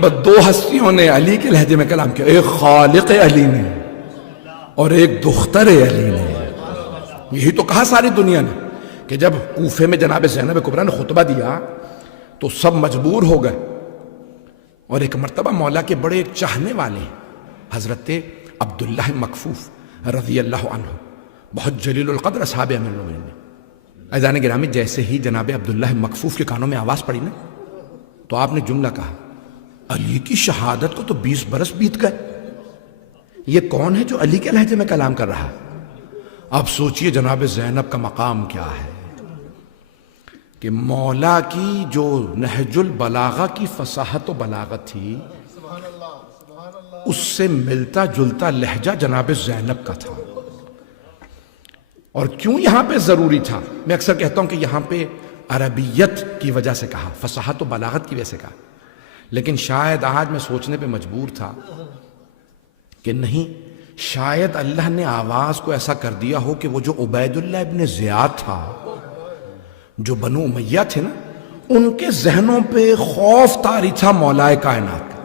بس دو ہستیوں نے علی کے لہجے میں کلام کیا، ایک خالق علی نے اور ایک دختر علی نے. یہی تو کہا ساری دنیا نے کہ جب کوفے میں جناب زینب کبریٰ نے خطبہ دیا تو سب مجبور ہو گئے. اور ایک مرتبہ مولا کے بڑے ایک چاہنے والے حضرت عبداللہ مکفوف رضی اللہ عنہ، بہت جلیل القدر اصحاب امیر المومنین نے. عزیزان گرامی، جیسے ہی جناب عبداللہ مکفوف کے کانوں میں آواز پڑی نا تو آپ نے جملہ کہا، علی کی شہادت کو تو 20 برس بیت گئے، یہ کون ہے جو علی کے لہجے میں کلام کر رہا ہے؟ اب سوچئے جناب زینب کا مقام کیا ہے کہ مولا کی جو نہج البلاغہ کی فصاحت و بلاغت تھی اس سے ملتا جلتا لہجہ جناب زینب کا تھا. اور کیوں یہاں پہ ضروری تھا؟ میں اکثر کہتا ہوں کہ یہاں پہ عربیت کی وجہ سے کہا، فصاحت و بلاغت کی وجہ سے کہا، لیکن شاید آج میں سوچنے پہ مجبور تھا کہ نہیں، شاید اللہ نے آواز کو ایسا کر دیا ہو کہ وہ جو عبید اللہ ابن زیاد تھا، جو بنو امیہ تھے نا، ان کے ذہنوں پہ خوف طاری تھا مولا کائنات کا.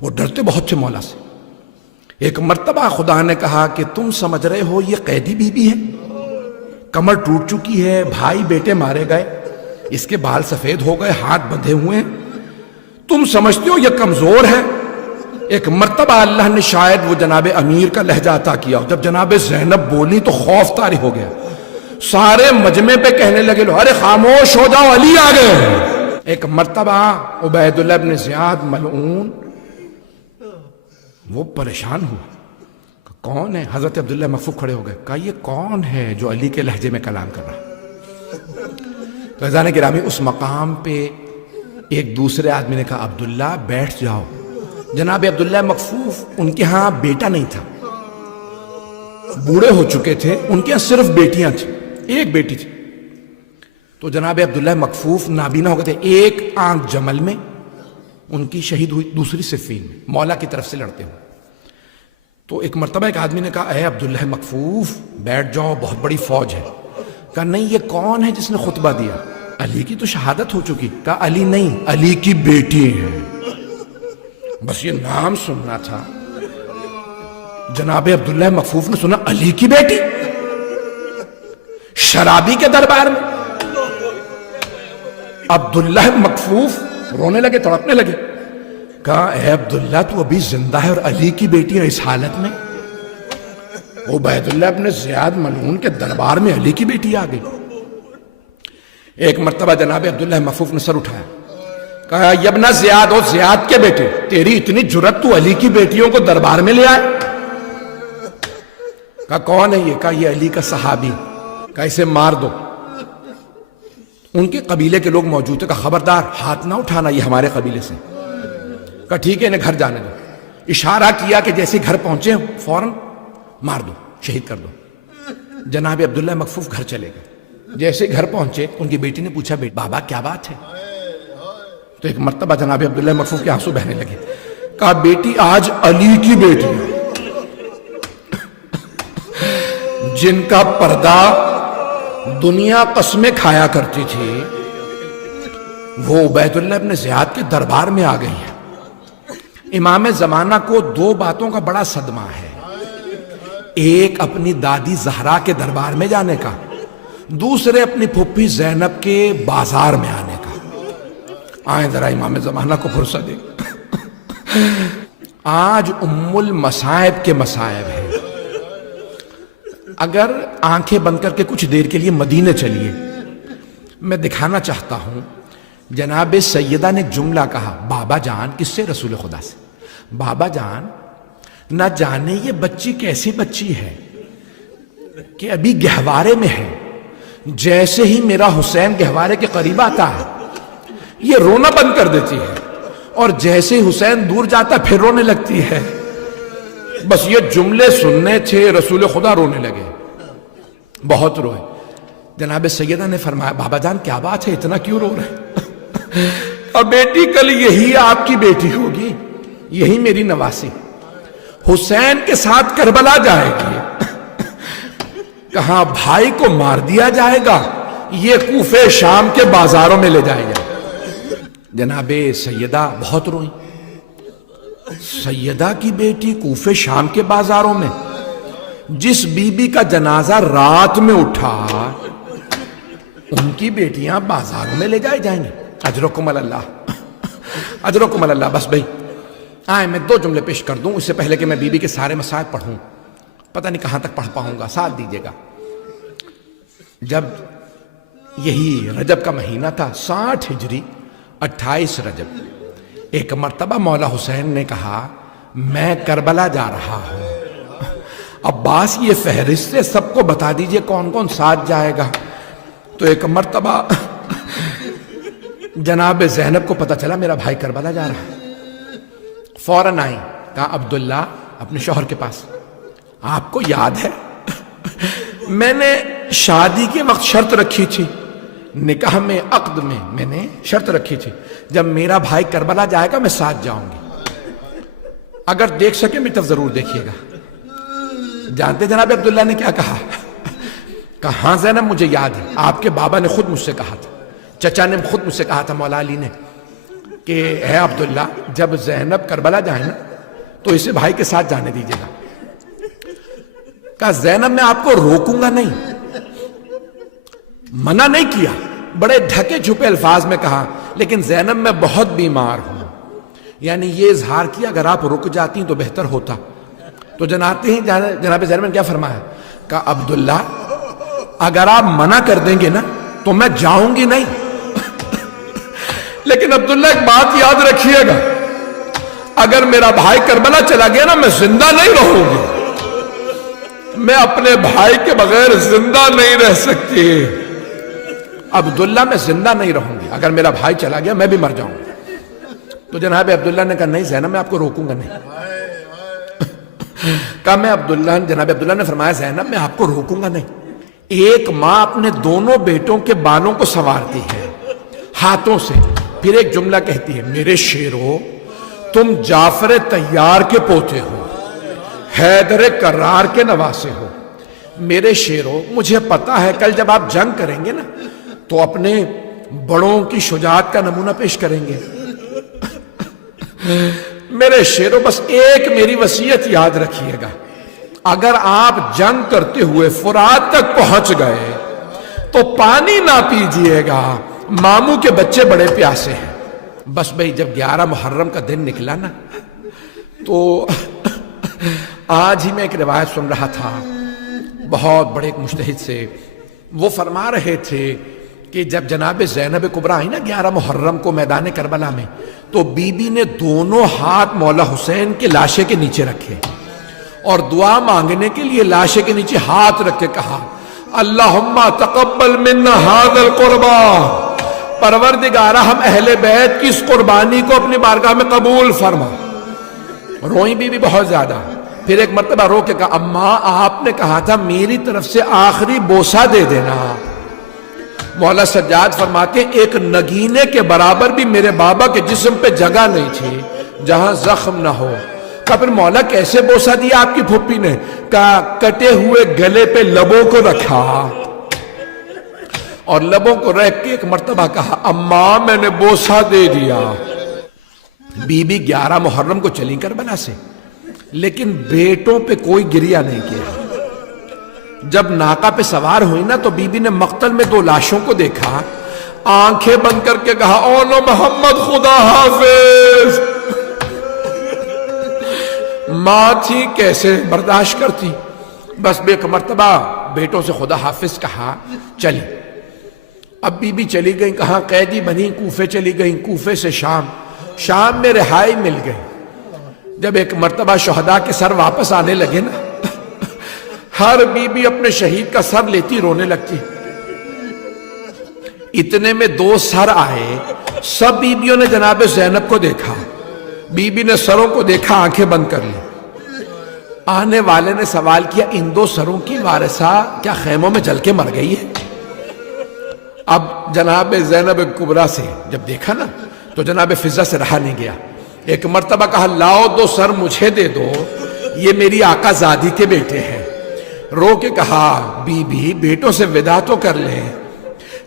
وہ ڈرتے بہت تھے مولا سے. ایک مرتبہ خدا نے کہا کہ تم سمجھ رہے ہو یہ قیدی بی بی ہے، کمر ٹوٹ چکی ہے، بھائی بیٹے مارے گئے، اس کے بال سفید ہو گئے، ہاتھ بندھے ہوئے ہیں، تم سمجھتے ہو یہ کمزور ہے؟ ایک مرتبہ اللہ نے شاید وہ جناب امیر کا لہجہ عطا کیا. جب جناب زینب بولی تو خوف طاری ہو گیا. سارے مجمع پہ کہنے لگے لو، ارے خاموش ہو جاؤ، علی آ گئے. ایک مرتبہ عبید اللہ ابن زیاد ملعون وہ پریشان ہوا، کون ہے؟ حضرت عبداللہ مکفوف کھڑے ہو گئے، کہا یہ کون ہے جو علی کے لہجے میں کلام کر رہا؟ تو عزیزان گرامی، اس مقام پہ ایک دوسرے آدمی نے کہا، عبداللہ بیٹھ جاؤ. جناب عبداللہ مکفوف ان کے ہاں بیٹا نہیں تھا، بوڑھے ہو چکے تھے، ان کے ہاں صرف بیٹیاں تھیں، ایک بیٹی تھی. تو جناب عبداللہ مکفوف نابینا ہو گئے تھے، ایک آنکھ جمل میں ان کی شہید ہوئی، دوسری صفین میں مولا کی طرف سے لڑتے ہوئے. تو ایک مرتبہ ایک آدمی نے کہا، اے عبداللہ مکفوف بیٹھ جاؤ، بہت بڑی فوج ہے. کہا نہیں، یہ کون ہے جس نے خطبہ دیا؟ علی کی تو شہادت ہو چکی. کہا علی نہیں، علی کی بیٹی ہے. بس یہ نام سننا تھا. جناب عبداللہ مکفوف نے سنا علی کی بیٹی شرابی کے دربار میں. عبداللہ مکفوف رونے لگے، تڑپنے لگے. کہا اے عبداللہ تو ابھی زندہ ہے اور علی کی بیٹی ہے اس حالت میں؟ عبید اللہ ابن زیاد ملعون کے دربار میں علی کی بیٹی آ گئی. ایک مرتبہ جناب عبداللہ مکفوف نے سر اٹھایا، کہا یبنا زیاد، اور زیاد کے بیٹے، تیری اتنی جرت تو علی کی بیٹیوں کو دربار میں لے آئے؟ کہا کون ہے یہ؟ کہا یہ علی کا صحابی. کہا اسے مار دو. ان کے قبیلے کے لوگ موجود تھے. کہا خبردار ہاتھ نہ اٹھانا، یہ ہمارے قبیلے سے. کہا ٹھیک ہے، انہیں گھر جانے دو. اشارہ کیا کہ جیسے گھر پہنچے فوراً مار دو، شہید کر دو. جناب عبداللہ مکفوف گھر چلے گئے. جیسے گھر پہنچے ان کی بیٹی نے پوچھا، بابا کیا بات ہے؟ تو ایک مرتبہ جناب عبداللہ مکفوف کے آنسو بہنے لگے. کہا بیٹی آج علی کی بیٹی ہے جن کا پردہ دنیا قسمیں کھایا کرتی تھی، وہ عبید اللہ ابن زیاد کے دربار میں آ گئی ہے. امام زمانہ کو دو باتوں کا بڑا صدمہ ہے، ایک اپنی دادی زہرا کے دربار میں جانے کا، دوسرے اپنی پھوپھی زینب کے بازار میں آنے کا. آئیں ذرا امام زمانہ کو فرصت دیں. آج ام المصائب کے مصائب ہیں. اگر آنکھیں بند کر کے کچھ دیر کے لیے مدینے چلیے، میں دکھانا چاہتا ہوں. جناب سیدہ نے ایک جملہ کہا، بابا جان، کس سے؟ رسول خدا سے. بابا جان، نہ جانے یہ بچی کیسی بچی ہے کہ ابھی گہوارے میں ہے، جیسے ہی میرا حسین گہوارے کے قریب آتا ہے یہ رونا بند کر دیتی ہے، اور جیسے ہی حسین دور جاتا پھر رونے لگتی ہے. بس یہ جملے سننے تھے، رسول خدا رونے لگے، بہت روئے. جناب سیدہ نے فرمایا، بابا جان کیا بات ہے، اتنا کیوں رو رہے؟ اور بیٹی کل یہی آپ کی بیٹی ہوگی، یہی میری نواسی، حسین کے ساتھ کربلا جائے گی. کہاں بھائی کو مار دیا جائے گا، یہ کوفے شام کے بازاروں میں لے جائے گا. جناب سیدہ بہت روئیں. سیدہ کی بیٹی کوفے شام کے بازاروں میں، جس بی بی کا جنازہ رات میں اٹھا، ان کی بیٹیاں بازاروں میں لے جائے جائیں گے؟ اجرکم اللہ، اجرکم اللہ۔ بس بھائی آئے میں 2 جملے پیش کر دوں اس سے پہلے کہ میں بی بی کے سارے مسائل پڑھوں، پتہ نہیں کہاں تک پڑھ پاؤں گا، ساتھ دیجیے گا۔ جب یہی رجب کا مہینہ تھا 60 ہجری 28 رجب، ایک مرتبہ مولا حسین نے کہا میں کربلا جا رہا ہوں، عباس یہ فہرست سے سب کو بتا دیجئے کون کون ساتھ جائے گا۔ تو ایک مرتبہ جناب زینب کو پتا چلا میرا بھائی کربلا جا رہا ہے، فوراً آئی، کہا عبداللہ اپنے شوہر کے پاس، آپ کو یاد ہے میں نے شادی کے وقت شرط رکھی تھی، نکاح میں عقد میں نے شرط رکھی تھی جب میرا بھائی کربلا جائے گا میں ساتھ جاؤں گی، اگر دیکھ سکے میری طرف ضرور دیکھیے گا۔ جانتے جناب عبداللہ نے کیا کہا؟ کہا ہاں زینب مجھے یاد ہے، آپ کے بابا نے خود مجھ سے کہا تھا، چچا نے خود مجھ سے کہا تھا مولا علی نے کہ اے عبداللہ جب زینب کربلا جائے نا تو اسے بھائی کے ساتھ جانے دیجیے گا۔ کہا زینب میں آپ کو روکوں گا نہیں، منع نہیں کیا، بڑے ڈھکے چھپے الفاظ میں کہا، لیکن زینب میں بہت بیمار ہوں، یعنی یہ اظہار کیا اگر آپ رک جاتی تو بہتر ہوتا۔ تو جناب زینب نے کیا فرمایا؟ کہا عبداللہ اگر آپ منع کر دیں گے نا تو میں جاؤں گی نہیں، لیکن عبداللہ ایک بات یاد رکھیے گا، اگر میرا بھائی کربلا چلا گیا نا میں زندہ نہیں رہوں گی، میں اپنے بھائی کے بغیر زندہ نہیں رہ سکتی، عبداللہ میں زندہ نہیں رہوں گی، اگر میرا بھائی چلا گیا میں بھی مر جاؤں گی۔ تو جناب عبداللہ نے کہا نہیں زینب میں آپ کو روکوں گا نہیں۔ کہا میں جناب عبداللہ نے فرمایا زینب میں آپ کو روکوں گا نہیں۔ ایک ماں اپنے دونوں بیٹوں کے بالوں کو سنوارتی ہے ہاتھوں سے، پھر ایک جملہ کہتی ہے میرے شیرو تم جعفر طیار کے پوتے ہو، حیدر کرار کے نواسے ہو، میرے شیرو مجھے پتا ہے کل جب آپ جنگ کریں گے نا تو اپنے بڑوں کی شجاعت کا نمونہ پیش کریں گے، میرے شیرو بس ایک میری وصیت یاد رکھیے گا، اگر آپ جنگ کرتے ہوئے فرات تک پہنچ گئے تو پانی نہ پیجئے گا، ماموں کے بچے بڑے پیاسے ہیں۔ بس بھئی جب 11 محرم کا دن نکلا نا تو آج ہی میں ایک روایت سن رہا تھا بہت بڑے ایک مجتہد سے، وہ فرما رہے تھے کہ جب جناب زینب کبریٰ آئی نا 11 محرم کو میدان کربلا میں، تو بی بی نے دونوں ہاتھ مولا حسین کے لاشے کے نیچے رکھے اور دعا مانگنے کے لیے لاشے کے نیچے ہاتھ رکھ کے کہا اللہم تقبل منا ھذا القربا، پروردگارہ ہم اہل بیت کی اس قربانی کو اپنی بارگاہ میں قبول فرما۔ روئی بی بی بہت زیادہ، پھر ایک مرتبہ رو کے کہا اماں آپ نے کہا تھا میری طرف سے آخری بوسہ دے دینا۔ مولا سجاد فرماتے ایک نگینے کے برابر بھی میرے بابا کے جسم پہ جگہ نہیں تھی جہاں زخم نہ ہو۔ کہا پھر مولا کیسے بوسہ دیا آپ کی پھوپھی نے؟ کہا کٹے ہوئے گلے پہ لبوں کو رکھا اور لبوں کو رکھ کے ایک مرتبہ کہا اماں میں نے بوسہ دے دیا۔ بی بی 11 محرم کو چلی کربلا سے، لیکن بیٹوں پہ کوئی گریہ نہیں کیا۔ جب ناقہ پہ سوار ہوئی نا تو بی بی نے مقتل میں 2 لاشوں کو دیکھا، آنکھیں بند کر کے کہا او نو محمد خدا حافظ۔ ماں تھی کیسے برداشت کرتی، بس ایک مرتبہ بیٹوں سے خدا حافظ کہا چلی۔ اب بی بی چلی گئیں، کہاں قیدی بنی کوفے چلی گئیں، کوفے سے شام میں رہائی مل گئی۔ جب ایک مرتبہ شہداء کے سر واپس آنے لگے نا ہر بی بی اپنے شہید کا سر لیتی رونے لگتی۔ اتنے میں 2 سر آئے، سب بیویوں نے جناب زینب کو دیکھا، بی بی نے سروں کو دیکھا آنکھیں بند کر لی۔ آنے والے نے سوال کیا ان 2 سروں کی وارثہ کیا خیموں میں جل کے مر گئی ہے؟ اب جناب زینب کبریٰ سے جب دیکھا نا تو جناب فضہ سے رہا نہیں گیا، ایک مرتبہ کہا لاؤ 2 سر مجھے دے دو، یہ میری آقا زادی کے بیٹے ہیں۔ رو کے کہا بی بی بیٹوں سے وداع تو کر لیں۔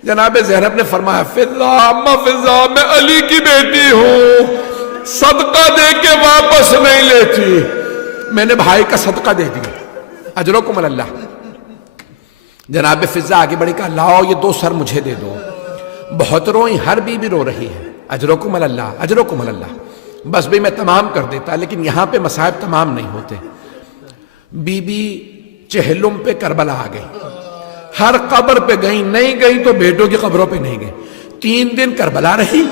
جناب زینب نے فرمایا فضہ اما فضہ میں علی کی بیٹی ہوں، صدقہ دے کے واپس نہیں لیتی. میں نے بھائی کا صدقہ دے دیا. اجرکم اللہ. جناب فضا آگے بڑھی کہا لاؤ یہ 2 سر مجھے دے دو. بہت روئی, ہر بیوی رو رہی ہے. اجرکم اللہ, اجرکم اللہ. بس بھی میں تمام کر دیتا, لیکن یہاں پہ مصائب تمام نہیں ہوتے. بی بی چہلم پہ کربلا آ گئی. ہر قبر پہ گئی, نہیں گئی تو بیٹوں کی قبروں پہ نہیں گئی. 3 دن کربلا رہی.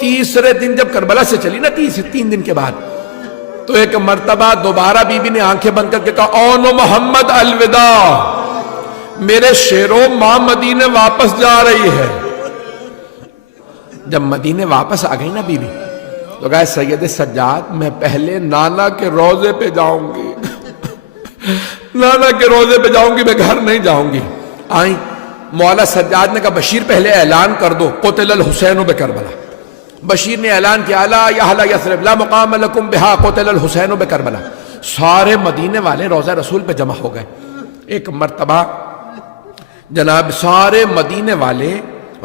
تیسرے دن جب کربلا سے چلی نا 3 دن کے بعد, تو ایک مرتبہ دوبارہ بی بی نے آنکھیں بند کر کے کہا اون محمد الوداع, میرے شیرو ماں مدینے واپس جا رہی ہے. جب مدینے واپس آ گئی نا بی بی, تو کہا سید سجاد میں پہلے نانا کے روزے پہ جاؤں گی. نانا کے روزے پہ جاؤں گی, میں گھر نہیں جاؤں گی. آئیں, مولا سجاد نے کہا بشیر پہلے اعلان کر دو قتل الحسین بکربلا. بشیر نے اعلان کیا الا یا اہل یثرب لا مقام لکم بہا قتل الحسین بکربلا. سارے مدینے والے روزہ رسول پہ جمع ہو گئے. ایک مرتبہ جناب سارے مدینے والے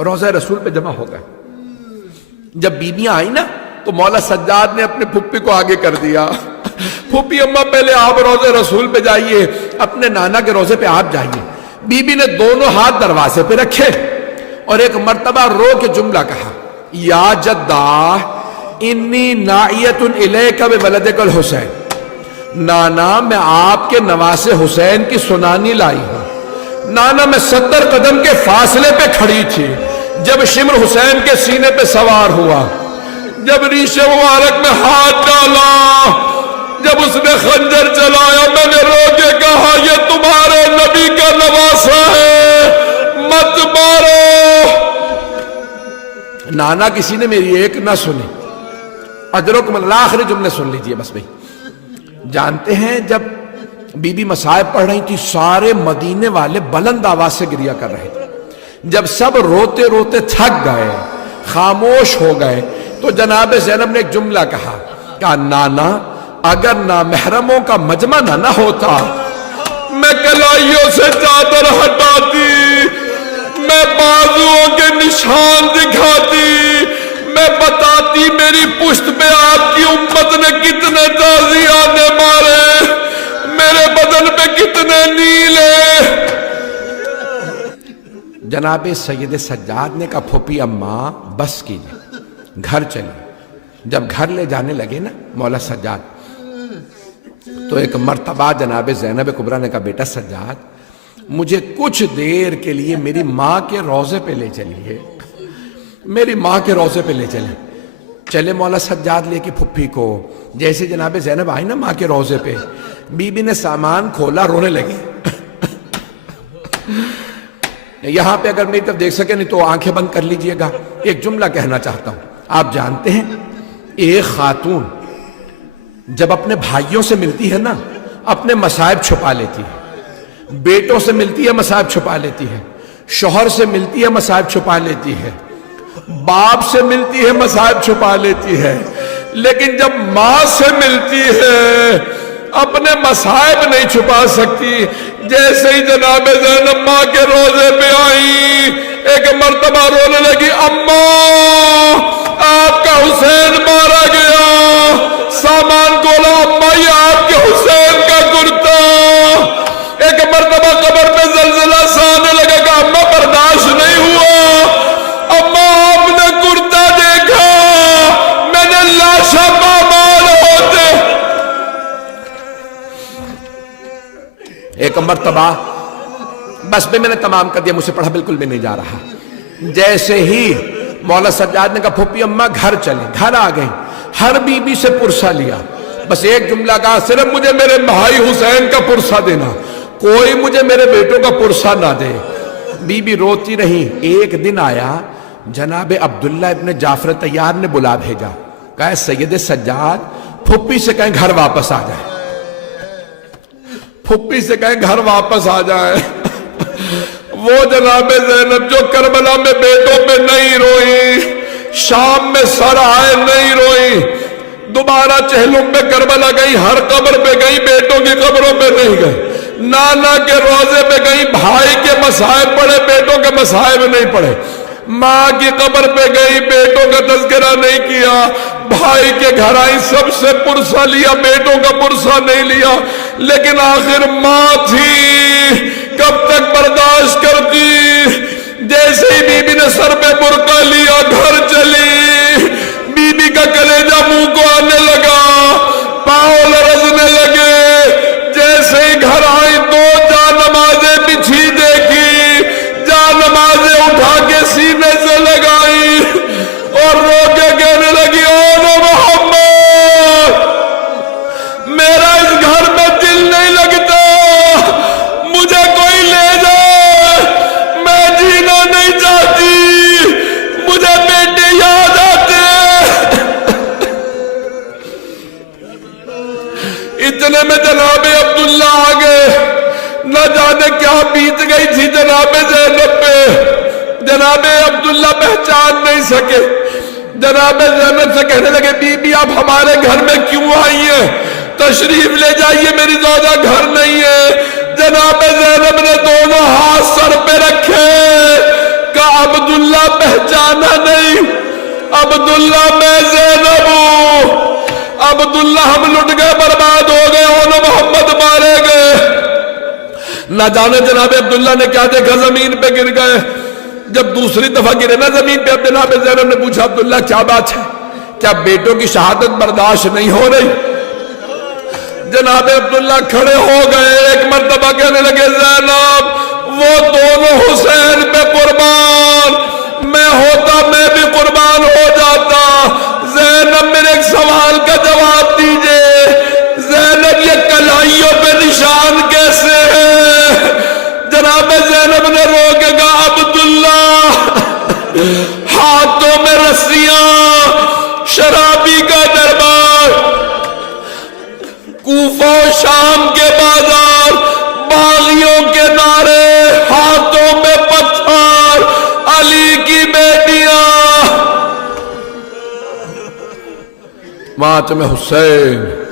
روزہ رسول پہ جمع ہو گئے. جب بیویاں آئی نا تو مولا سجاد نے اپنے پھپھی کو آگے کر دیا. پھپھی اماں پہلے آپ روزے رسول پہ جائیے, اپنے نانا کے روزے پہ آپ جائیے. بی بی نے دونوں ہاتھ دروازے پہ رکھے اور ایک مرتبہ رو کے جملہ کہا یا جدہ انی نائیت الیک بولدک الحسین. نانا میں آپ کے نواسے حسین کی سنانی لائی ہوں. نانا میں 70 قدم کے فاصلے پہ کھڑی تھی جب شمر حسین کے سینے پہ سوار ہوا. جب ریش مبارک میں ہاتھ ڈالا, جب اس نے خنجر چلایا, میں نے رو کے کہا یہ تمہارے نبی کا نواسا ہے, مت مارو. نانا کسی نے میری ایک نہ سنی. اجرکم اللہ. آخری جملے سن لیجئے بس بھائی. جانتے ہیں جب بی بی مصائب پڑھ رہی تھی, سارے مدینے والے بلند آواز سے گریہ کر رہے تھے. جب سب روتے روتے تھک گئے, خاموش ہو گئے, تو جناب زینب نے ایک جملہ کہا نانا اگر نامحرموں کا مجمع نہ ہوتا میں کلائیوں سے چادر ہٹاتی, میں بازوؤں کے نشان دکھاتی, میں بتاتی میری پشت پہ آپ کی امت نے کتنے تازیانے مارے, میرے بدن پہ کتنے نیلے. جناب سید سجاد نے کہا پھوپھی اماں بس کیجئے, گھر چلی. جب گھر لے جانے لگے نا مولا سجاد, تو ایک مرتبہ جناب زینب کبریٰ نے کہا بیٹا سجاد مجھے کچھ دیر کے لیے میری ماں کے روزے پہ لے چلیے, میری ماں کے روزے پہ لے چلے. چلے مولا سجاد لے کے پھپھی کو. جیسے جناب زینب آئی نا ماں کے روزے پہ, بی بی نے سامان کھولا, رونے لگی. یہاں پہ اگر میری طرف دیکھ سکے نہیں تو آنکھیں بند کر لیجئے گا. ایک جملہ کہنا چاہتا ہوں. آپ جانتے ہیں ایک خاتون جب اپنے بھائیوں سے ملتی ہے نا اپنے مصائب چھپا لیتی ہے, بیٹوں سے ملتی ہے مصائب چھپا لیتی ہے, شوہر سے ملتی ہے مصائب چھپا لیتی ہے, باپ سے ملتی ہے مصائب چھپا لیتی ہے, لیکن جب ماں سے ملتی ہے اپنے مصائب نہیں چھپا سکتی. جیسے ہی جناب زینب ماں کے روزے پہ آئی, ایک مرتبہ رونے لگی, اماں آپ کا حسین مارا گیا. سامان کھولا, اماں یہ آپ کے حسین کا کرتا. ایک مرتبہ قبر پہ زلزلہ سا آنے لگا کہ اماں برداشت نہیں ہوا, اماں آپ نے کرتا دیکھا, میں نے لاشا پامال ہوتے. ایک مرتبہ بس بھی میں نے تمام کر دیا, مجھ سے پڑھا بالکل بھی نہیں جا رہا. جیسے ہی مولا سجاد نے کہا پھوپھی اماں گھر چلیں, گھر آ گئیں, ہر بی بی سے پرسہ لیا, بس ایک جملہ کہا صرف مجھے میرے بھائی حسین کا پرسہ دینا, کوئی مجھے میرے بیٹوں کا پرسہ نہ دے. بی بی روتی رہی. ایک دن آیا جناب عبداللہ ابن جعفر طیار نے بلا بھیجا, کہا سید سجاد پھوپھی سے کہیں گھر واپس آ جائے, پھوپھی سے کہیں گھر واپس آ جائے. وہ جناب زینب جو کربلا میں بیٹوں پہ نہیں روئی, شام میں سر آئے نہیں روئی, دوبارہ چہلم پہ کربلا گئی, ہر قبر پہ گئی, بیٹوں کی قبروں پہ نہیں گئی. نانا کے روزے پہ گئی, بھائی کے مصائب پڑھے, بیٹوں کے مصائب نہیں پڑھے. ماں کی قبر پہ گئی، بیٹوں کا تذکرہ نہیں کیا، بھائی کے گھر آئی، سب سے پرسہ لیا، بیٹوں کا پرسہ نہیں لیا، لیکن آخر ماں تھی، کب تک برداشت کرتی؟ جیسے ہی بی بی نے سر پہ برقع لیا، گھر چلی، بی بی کا کلیجہ منہ کو آنے لگا، پاؤں لرزنے لگے، جیسے ہی گھر آئی دو جا نمازیں بچھی دیکھی، جا نمازیں اٹھا کے سینے سے لگائی اور رو کے کہنے لگی، او محمد، میرا اس گھر میں دل نہیں لگتا، مجھے کوئی لے جائے، میں جینا نہیں چاہتی، مجھے بیٹے یاد آتے۔ اتنے میں جناب عبداللہ آگئے، نہ جانے کیا بیت گئی تھی جناب زینب پہ، جناب عبداللہ پہچان نہیں سکے، جناب زینب سے کہنے لگے، بی بی آپ ہمارے گھر میں کیوں آئی ہیں؟ تشریف لے جائیے، میری زوجہ گھر نہیں ہے۔ جناب زینب نے دونوں ہاتھ سر پہ رکھے، کہا عبداللہ پہچانا نہیں؟ عبداللہ میں زینب ہوں، عبداللہ ہم لٹ گئے، برباد ہو گئے، اور محمد مارے گئے۔ نہ جانے جناب عبداللہ نے کیا دیکھا، زمین پہ گر گئے۔ جب دوسری دفعہ گرے نا زمین پہ، اب جناب زینب نے پوچھا، عبداللہ کیا بات ہے، کیا بیٹوں کی شہادت برداشت نہیں ہو رہی؟ جناب عبداللہ کھڑے ہو گئے، ایک مرتبہ کہنے لگے، زینب وہ دونوں حسین پہ قربان، میں ہوتا میں بھی قربان ہو جاتا۔ زینب میرے ایک سوال کا جواب دیجئے، زینب یہ کلائیوں پہ نشان کیسے ہے؟ جناب زینب نے رو کے کہا، عبداللہ ہاتھوں میں رسیاں، شرابی کا دربار، کوفہ و شام کے بازار، باغیوں کے نعرے، ہاتھوں میں پتھر، علی کی بیٹیاں، ماتم حسین۔